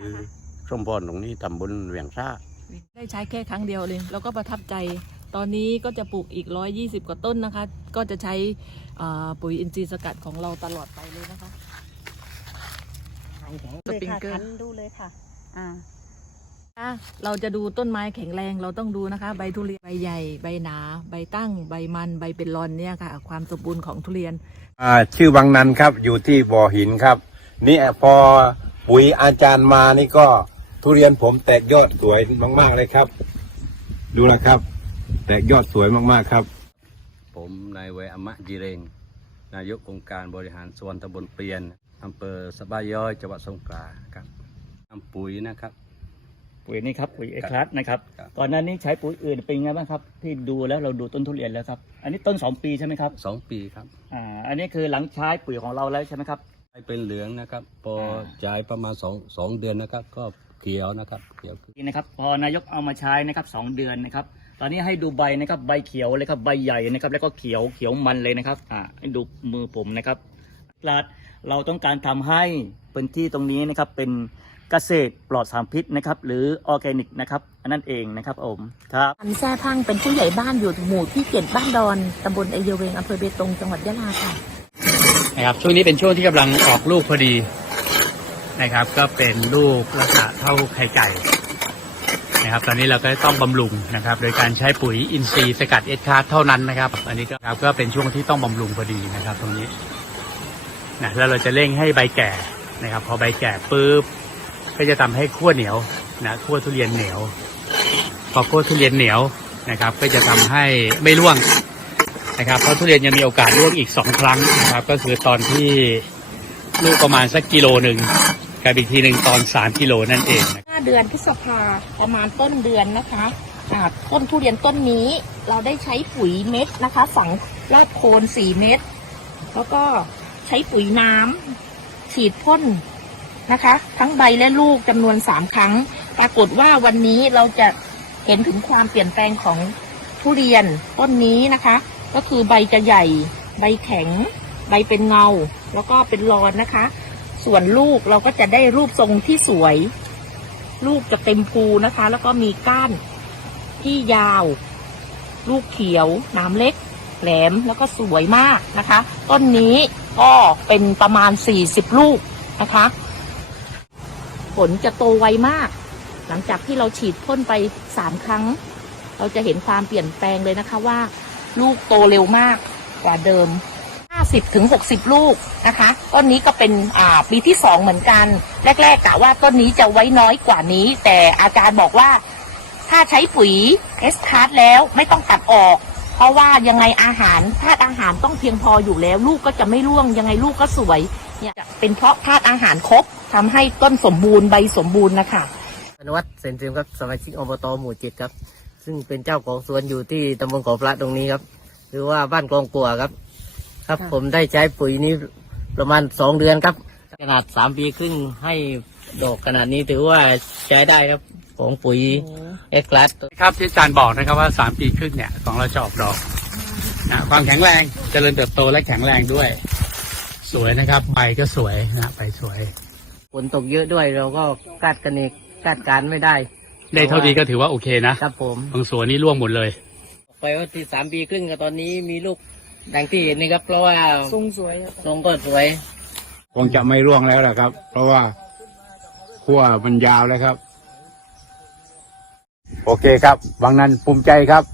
คือส้มพรตรงนี้ตำบลเวียงซ่าได้ใช้แค่ครั้งเดียวเลย แล้วก็ประทับใจ ตอนนี้ก็จะปลูกอีก 120 กว่าต้นนะคะ ก็จะใช้อ่าปุ๋ยอินทรีย์สกัดของเราตลอดไปเลยนะคะเลยค่ะสปริงเกอร์คันดูเลยค่ะ อ่าถ้าเราจะดูต้นไม้แข็งแรงเราต้องดูนะคะ ใบทุเรียนใบใหญ่ ใบหนา ใบตั้ง ใบมัน ใบเป็นรอนเนี่ยค่ะ ความสมบูรณ์ของทุเรียน อ่า ชื่อวังนันครับ อยู่ที่บ่อหินครับ นี่พอ ปุ๋ยอาจารย์มานี่ก็ทุเรียนผมแตกยอดสวยมาก ๆ เลยครับ ดูแลวครับ แตกยอดสวยมากๆครับ ผมนายเวอมะจีเรง นายกองค์การบริหารส่วนตำบลเปลี่ยนอำเภอสะบายย้อยจังหวัดสงขลาครับทำปุ๋ยนะครับ ปุ๋ยนี่ครับปุ๋ยเอคลัสนะครับครับ ก่อนหน้านี้ใช้ปุ๋ยอื่นเป็นไงบ้างครับ ที่ดูแล้วเราดูต้นทุเรียนแล้วครับ อันนี้ต้นสองปีใช่ไหมครับสองปีครับ อ่าอันนี้คือหลังใช้ปุ๋ยของเราแล้วใช่ไหมครับใบ เป็นเหลืองนะครับ พออ่าจ่ายประมาณสองสองเดือนนะครับ ก็เขียวนะครับเขียวขึ้นนี่นะครับ พอนายกเอามาใช้นะครับสองเดือนนะครับ ตอนนี้ให้ดูใบนะครับใบเขียวเลยครับใบใหญ่นะครับ แล้วก็เขียวเขียวมันเลยนะครับอ่าให้ดูมือผมนะครับลาดเราต้องการทำให้พื้นที่ตรงนี้นะครับเป็นเกษตรปลอดสารพิษนะครับ หรือออร์แกนิกนะครับอันนั้นเองนะครับผมครับอันแซ่พังเป็นผู้ใหญ่บ้านอยู่หมู่ที่เจ็ดบ้านดอนตำบลเอเยเวงอำเภอเบตงจังหวัดยะลาค่ะ นะครับช่วงนี้เป็นช่วงที่กำลังออกลูกพอดีนะครับ ก็เป็นลูกลักษณะเท่าไข่ไก่นะครับตอนนี้เราก็ต้องบำรุงนะครับ โดยการใช้ปุ๋ยอินทรีย์สกัดเอสคาร์เท่านั้นนะครับ อันนี้ก็ครับก็เป็นช่วงที่ต้องบำรุงพอดีนะครับ ตรงนี้นะแล้วเราจะเร่งให้ใบแก่นะครับ พอใบแก่ปุ๊บก็จะทำให้ขั้วเหนียวนะขั้วทุเรียนเหนียว พอขั้วทุเรียนเหนียวนะครับ ก็จะทำให้ไม่ร่วง นะครับเพราะทุเรียนยังมีโอกาสร่วงอีกสองครั้งนะครับ ก็คือตอนที่ลูกประมาณสักกิโลหนึ่งกับอีกทีหนึ่งตอนสามกิโลนั่นเองนะห้าเดือนพฤษภาประมาณต้นเดือนนะคะอ่าต้นทุเรียนต้นนี้เราได้ใช้ปุ๋ยเม็ดนะคะ ฝังรอบโคนสี่เม็ดแล้วก็ใช้ปุ๋ยน้ำฉีดพ่นนะคะ ทั้งใบและลูกจำนวนสามครั้ง ปรากฏว่าวันนี้เราจะเห็นถึงความเปลี่ยนแปลงของทุเรียนต้นนี้นะคะ ก็คือใบจะใหญ่ ใบแข็ง ใบเป็นเงา แล้วก็เป็นรอนนะคะ ส่วนลูกเราก็จะได้รูปทรงที่สวย ลูกจะเต็มภูนะคะ แล้วก็มีก้านที่ยาว ลูกเขียวหน้ำเล็ก แหลมแล้วก็สวยมากนะคะ ต้นนี้ก็เป็นประมาณ 40 ลูกนะคะ ผลจะโตไวมาก หลังจากที่เราฉีดพ่นไป 3 ครั้ง เราจะเห็นความเปลี่ยนแปลงเลยนะคะว่า ลูกโตเร็วมากกว่าเดิม 50ถึง60 ลูกนะคะ ต้นนี้ก็เป็นอ่าปีที่ 2 เหมือนกัน แรก ๆกะว่าต้นนี้จะไว้น้อยกว่านี้ แต่อาจารย์บอกว่าถ้าใช้ปุ๋ยเอสคาร์ดแล้วไม่ต้องตัดออก เพราะว่ายังไงอาหารธาตุอาหารต้องเพียงพออยู่แล้ว ลูกก็จะไม่ร่วงยังไงลูกก็สวยเนี่ยเป็นเพราะธาตุอาหารครบทำให้ต้นสมบูรณ์ใบสมบูรณ์นะคะ อนุวัฒน์เซนเซมครับ สมาชิกอบตหมู่เจ็ดครับ ซึ่งเป็นเจ้าของสวนอยู่ที่ตำบลเกาะพระตรงนี้ครับ หรือว่าบ้านกองกัวครับ ครับค่ะผมได้ใช้ปุ๋ยนี้ประมาณสองเดือนครับ ขนาดสามปีครึ่งให้ดอกขนาดนี้ถือว่าใช้ได้ครับของปุ๋ยเอ็กซ์ลัสครับที่อาจารย์บอกนะครับว่าสามปีครึ่งเนี่ยของเราจะออกดอกนะความแข็งแรงเจริญเติบโตและแข็งแรงด้วย สวยนะครับใบก็สวยนะใบสวยฝนตกเยอะด้วยเราก็คาดกันเองคาดการณ์ไม่ได้ ได้เท่านี้ก็ถือว่าโอเคนะครับผมบางสวนนี่ร่วงหมดเลย ไปว่าที่สามปีครึ่งกับตอนนี้มีลูกดังที่เห็นนี่ครับ เพราะว่าทรงสวยทรงก็สวย คงจะไม่ร่วงแล้วล่ะครับ เพราะว่าขั้วมันยาวแล้วครับ โอเคครับวังนันภูมิใจครับ